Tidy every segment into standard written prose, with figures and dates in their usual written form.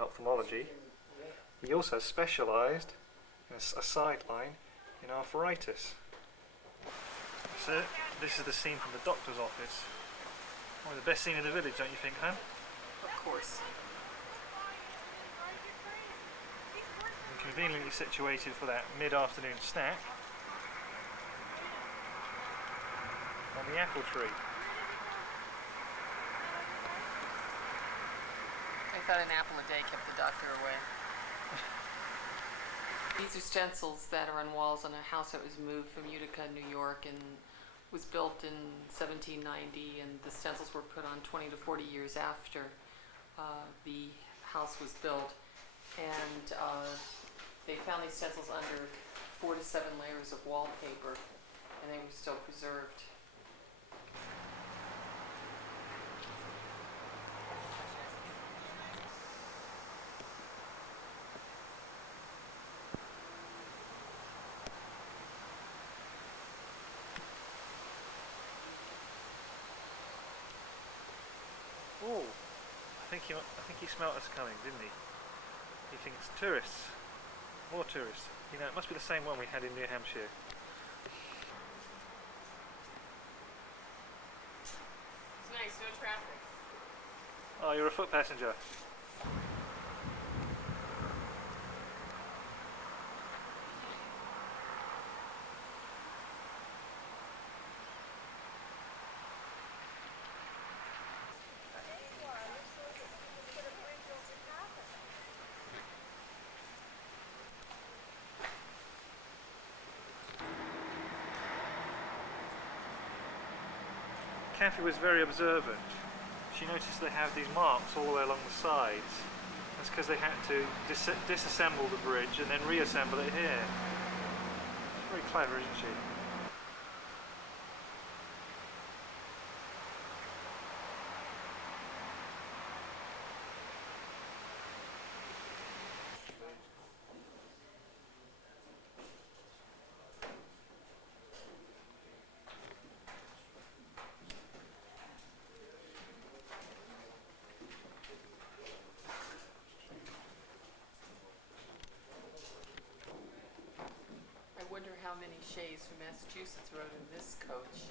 in ophthalmology. He also specialised in a sideline in arthritis. So this is the scene from the doctor's office. One of the best scene in the village, don't you think, Han? Of course. And conveniently situated for that mid-afternoon snack on the apple tree. I thought an apple a day kept the doctor away. These are stencils that are on walls on a house that was moved from Utica, New York, and was built in 1790, and the stencils were put on 20 to 40 years after the house was built. And they found these stencils under 4 to 7 layers of wallpaper, and they were still preserved. Oh, I think he smelt us coming, didn't he? He thinks tourists, more tourists. You know, it must be the same one we had in New Hampshire. It's nice, no traffic. Oh, you're a foot passenger. Kathy was very observant. She noticed they have these marks all the way along the sides. That's because they had to disassemble the bridge and then reassemble it here. She's very clever, isn't she? I wonder how many shays from Massachusetts rode in this coach.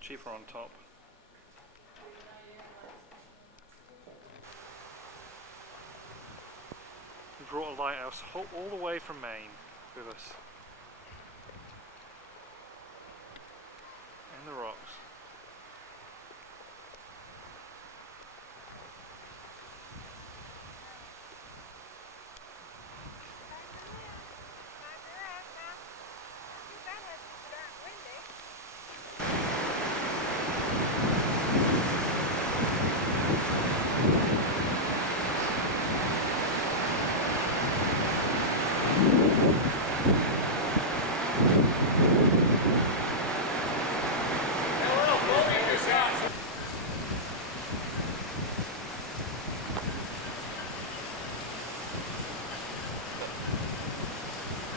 Cheaper on top. We brought a lighthouse all the way from Maine with us. And the rocks.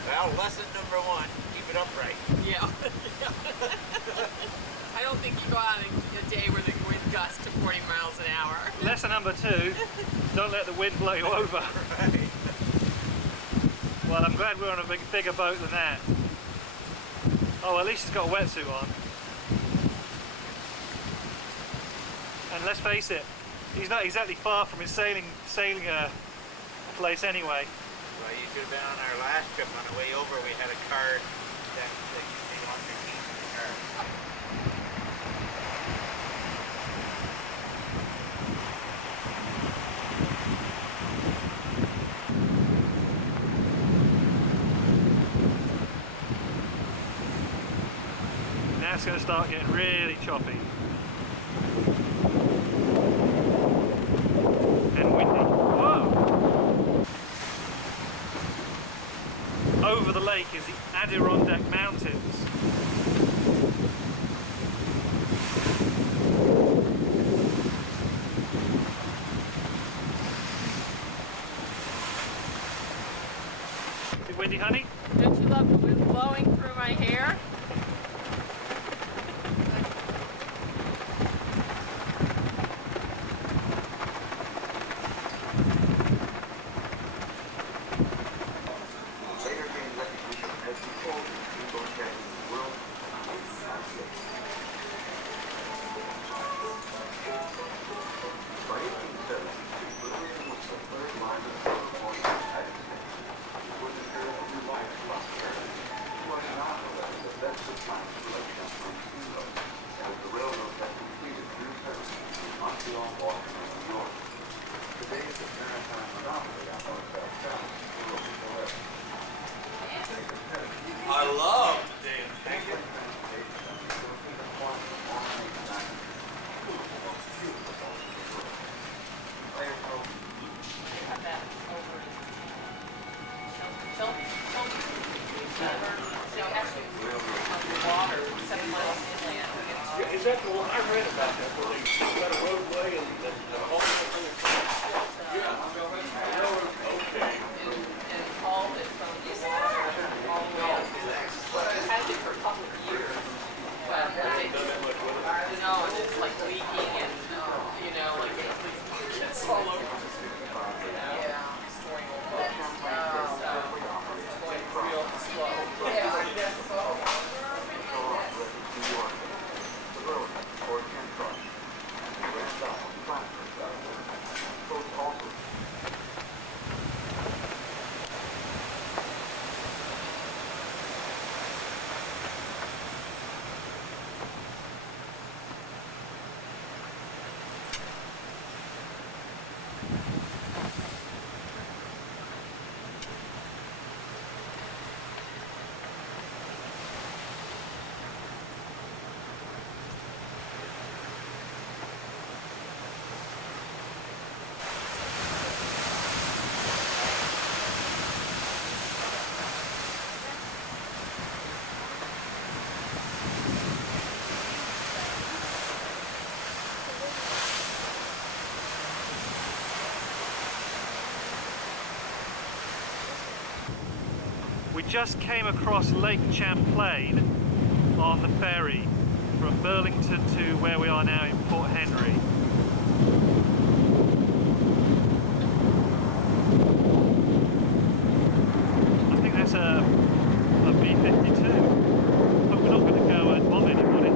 Well, lesson number 1, keep it upright. Yeah. I don't think you go out on a day where the wind gusts to 40 miles an hour. Lesson number 2, don't let the wind blow you over. Right. Well, I'm glad we're on a bigger boat than that. Oh, at least he's got a wetsuit on. And let's face it, he's not exactly far from his sailing place anyway. Well, you should have been on our last trip. On the way over, we had a car that they lost their keys in the car. That's going to start getting really choppy. And windy. Whoa! Over the lake is the Adirondack Mountains. Is it windy, honey? Don't you love the wind blowing through my hair? I love the day of Thanksgiving. Is that the one I read about that? Where they got a roadway and the whole thing? Yeah. Okay. And all this from this all the way up. It has been for a couple of years. But they, and it's like leaking and, like it's all over. Yeah. Storing old books. So it's going real slow. Yeah, I guess so. We just came across Lake Champlain on the ferry from Burlington to where we are now in Port Henry. I think that's a B-52, but we're not going to go and bomb anybody.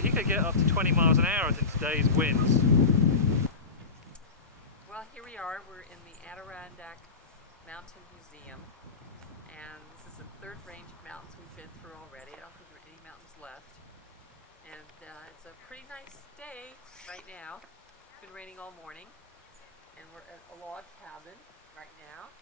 He could get up to 20 miles an hour in today's winds. Well, here we are. We're in the Adirondack Mountain Museum, and this is the third range of mountains we've been through already. I don't think there are any mountains left, and it's a pretty nice day right now. It's been raining all morning, and we're at a log cabin right now.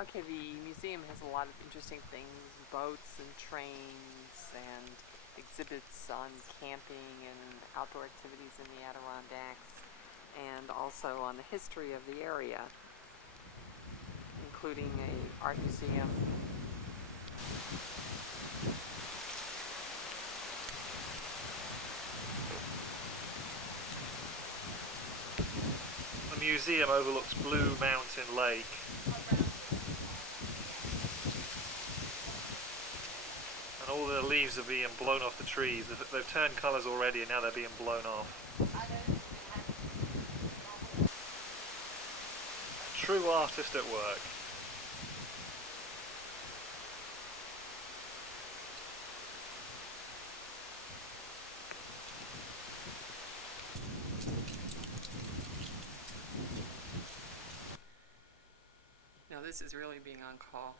Okay, the museum has a lot of interesting things, boats and trains and exhibits on camping and outdoor activities in the Adirondacks, and also on the history of the area, including an art museum. The museum overlooks Blue Mountain Lake. All the leaves are being blown off the trees. They've turned colours already and now they're being blown off. true artist at work. Now this is really being on call.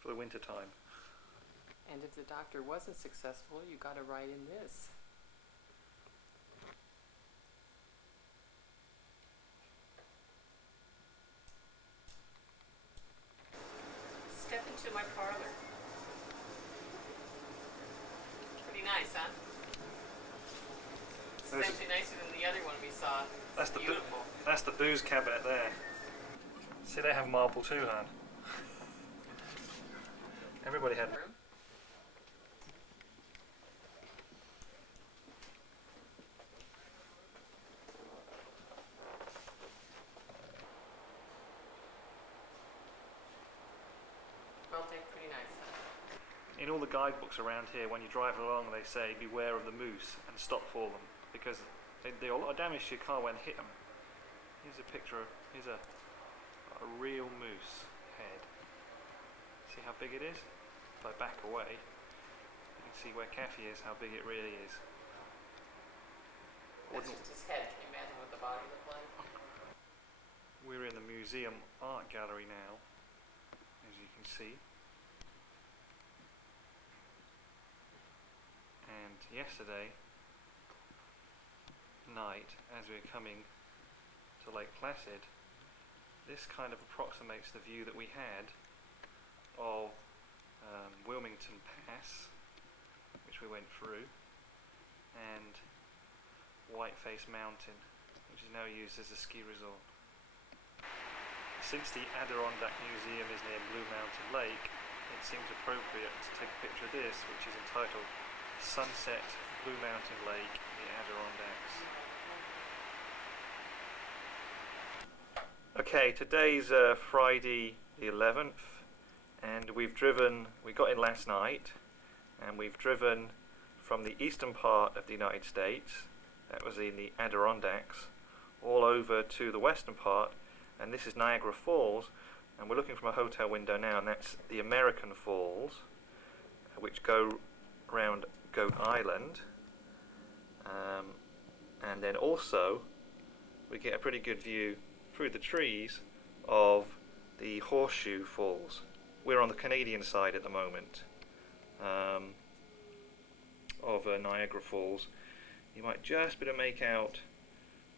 For the winter time. And if the doctor wasn't successful, you got to write in this. Step into my parlor. Pretty nice, huh? It's There's- actually nicer than the other one we saw. That's It's the beautiful. that's the booze cabinet there. See, they have marble too, hon. Everybody had. Room. Well, they're pretty nice, huh? In all the guidebooks around here, when you drive along, they say beware of the moose and stop for them because they do a lot of damage to your car when they hit them. Here's a picture. Here's a real moose head. See how big it is? If I back away, you can see where Kathy is, how big it really is. That's just his head. Can you imagine what the body looked like? We're in the museum art gallery now, as you can see. And yesterday night, as we were coming to Lake Placid, this kind of approximates the view that we had of Wilmington Pass, which we went through, and Whiteface Mountain, which is now used as a ski resort. Since the Adirondack Museum is near Blue Mountain Lake, it seems appropriate to take a picture of this, which is entitled Sunset Blue Mountain Lake, the Adirondacks. Okay, today's Friday the 11th, and we got in last night, and we've driven from the eastern part of the United States, that was in the Adirondacks, all over to the western part, and this is Niagara Falls, and we're looking from a hotel window now, and that's the American Falls, which go around Goat Island, and then also we get a pretty good view through the trees of the Horseshoe Falls. We're on the Canadian side at the moment of Niagara Falls. You might just be able to make out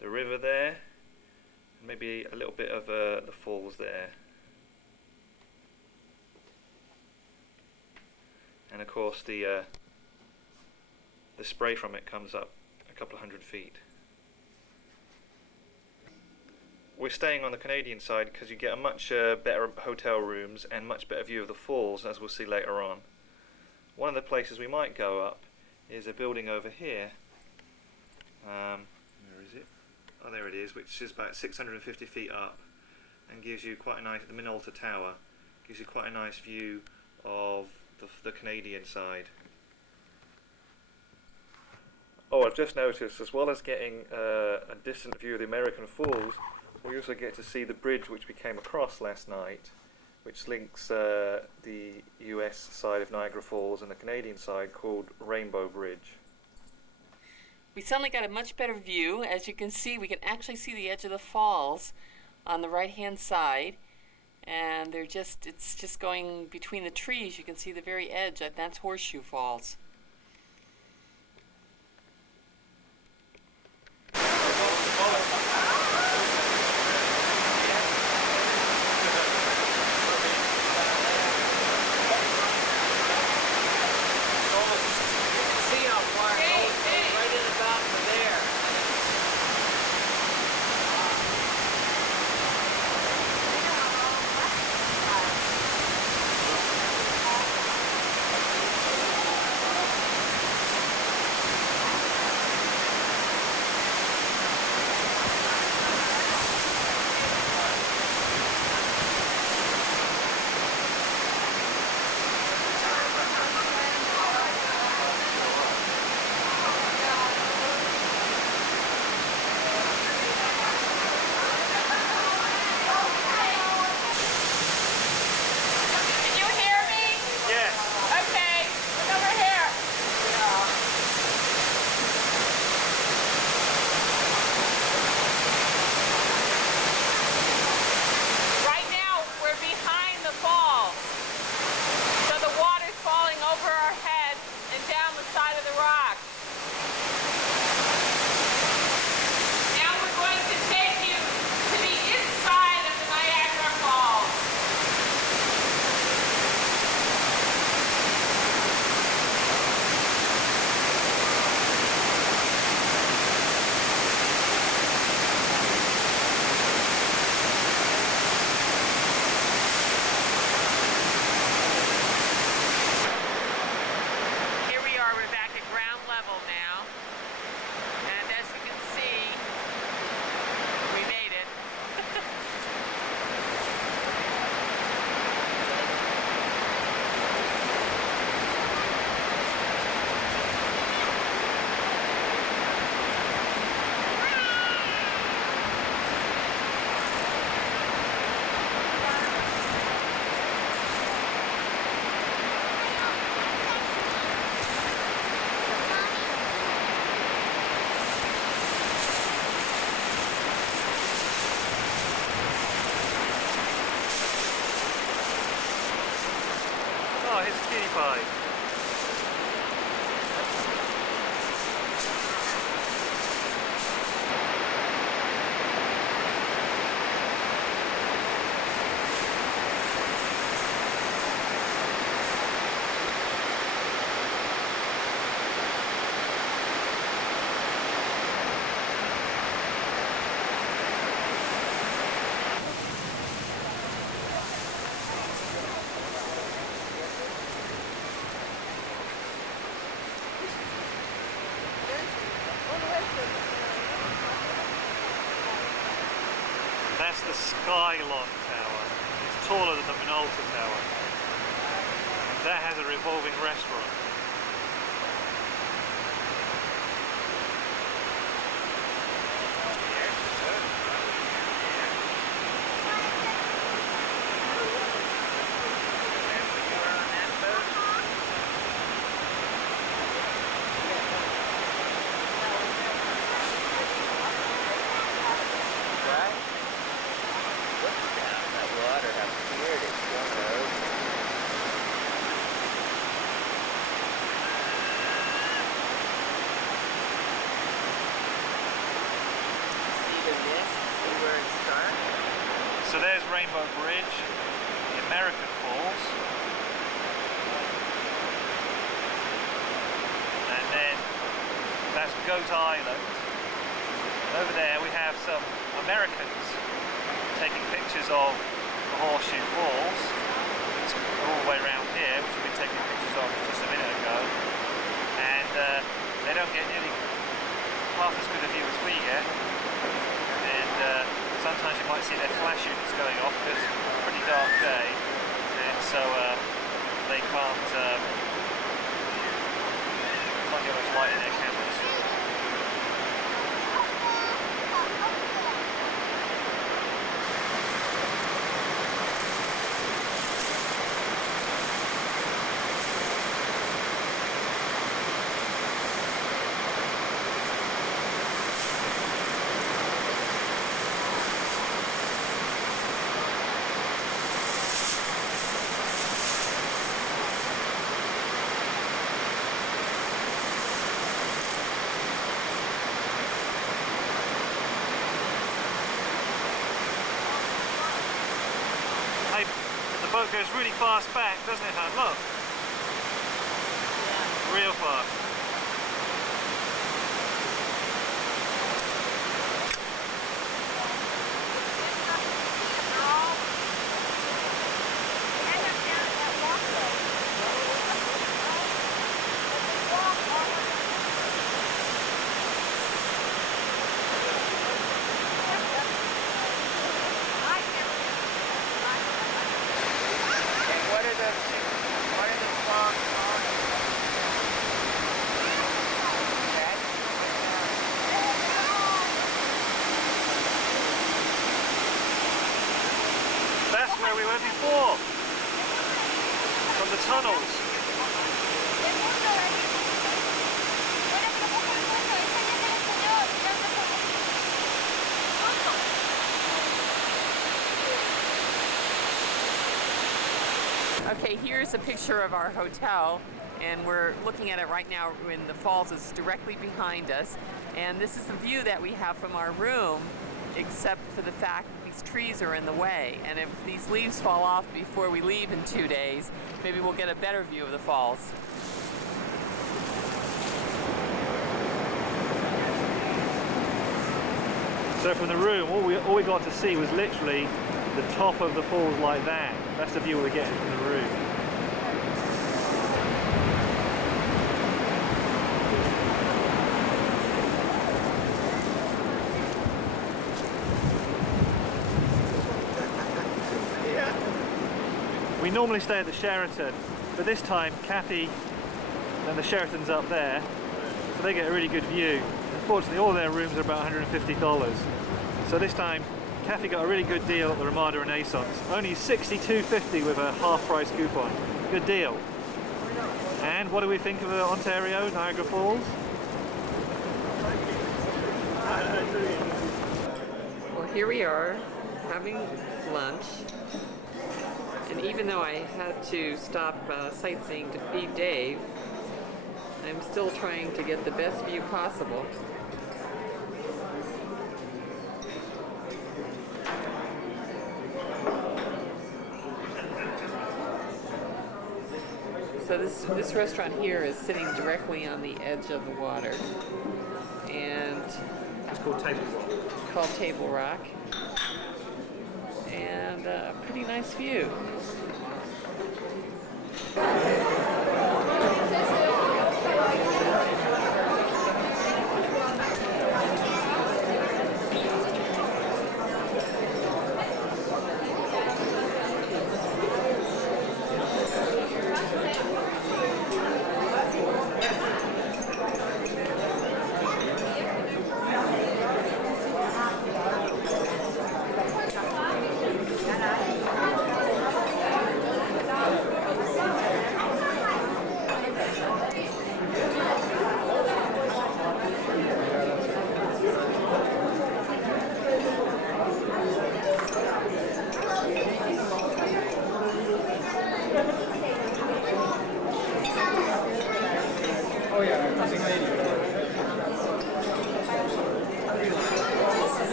the river there, maybe a little bit of the falls there. And of course the spray from it comes up a couple of 100 feet. We're staying on the Canadian side because you get a much better hotel rooms and much better view of the falls, as we'll see later on. One of the places we might go up is a building over here. Where is it? Oh, there it is, which is about 650 feet up and gives you quite a nice, the Minolta Tower, gives you quite a nice view of the Canadian side. Oh, I've just noticed, as well as getting a distant view of the American Falls, we also get to see the bridge which we came across last night, which links the US side of Niagara Falls and the Canadian side, called Rainbow Bridge. We suddenly got a much better view. As you can see, we can actually see the edge of the falls on the right-hand side, and it's just going between the trees. You can see the very edge, and that's Horseshoe Falls. unidentified. That's the Skylon Tower. It's taller than the Minolta Tower. That has a revolving restaurant. So there's Rainbow Bridge, the American Falls, and then that's Goat Island. Over there we have some Americans taking pictures of the Horseshoe Falls. It's all the way around here, which we've been taking pictures of just a minute ago, and they don't get nearly half as good a view as we get. And sometimes you might see their flash units going off because it's a pretty dark day, and so they can't get much light in their cameras. The boat goes really fast back, doesn't it, hon? Look. Yeah. Real fast. That's where we went before, from the tunnels. Okay, here's a picture of our hotel, and we're looking at it right now when the falls is directly behind us. And this is the view that we have from our room, except for the fact that these trees are in the way. And if these leaves fall off before we leave in 2 days, maybe we'll get a better view of the falls. So from the room, all we got to see was literally the top of the falls like that. That's the view we're getting from the room. We normally stay at the Sheraton, but this time Kathy and the Sheraton's up there, so they get a really good view. Unfortunately, all their rooms are about $150. So this time, Kathy got a really good deal at the Ramada Renaissance. Only $62.50 with a half-price coupon. Good deal. And what do we think of Ontario, Niagara Falls? Well, here we are having lunch. And even though I had to stop sightseeing to feed Dave, I'm still trying to get the best view possible. So this restaurant here is sitting directly on the edge of the water, and It's called Table Rock. called Table Rock, and a pretty nice view.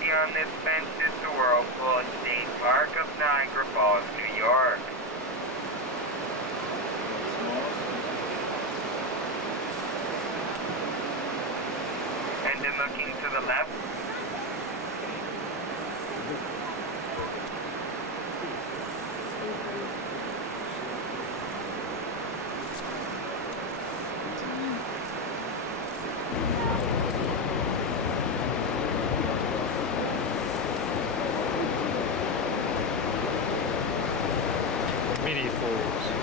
Beyond this fence is the Whirlpool State Park of Niagara Falls, New York. And then looking to the left, Mini Falls.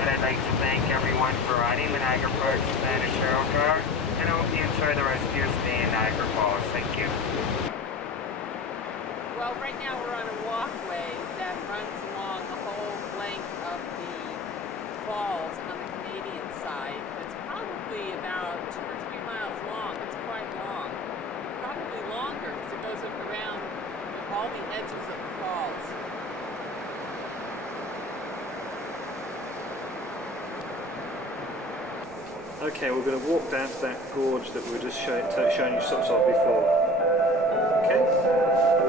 And I'd like to thank everyone for riding the Niagara Parks Spanish Trail car, and I hope you enjoy the rest of your stay in Niagara Falls. Thank you. Well, right now we're on a walkway that runs along the whole length of the falls on the Canadian side. It's probably about 2 or 3 miles long. It's quite long. Probably longer because it goes around all the edges of the falls. Okay, we're going to walk down to that gorge that we were just showing you sorts of before. Okay?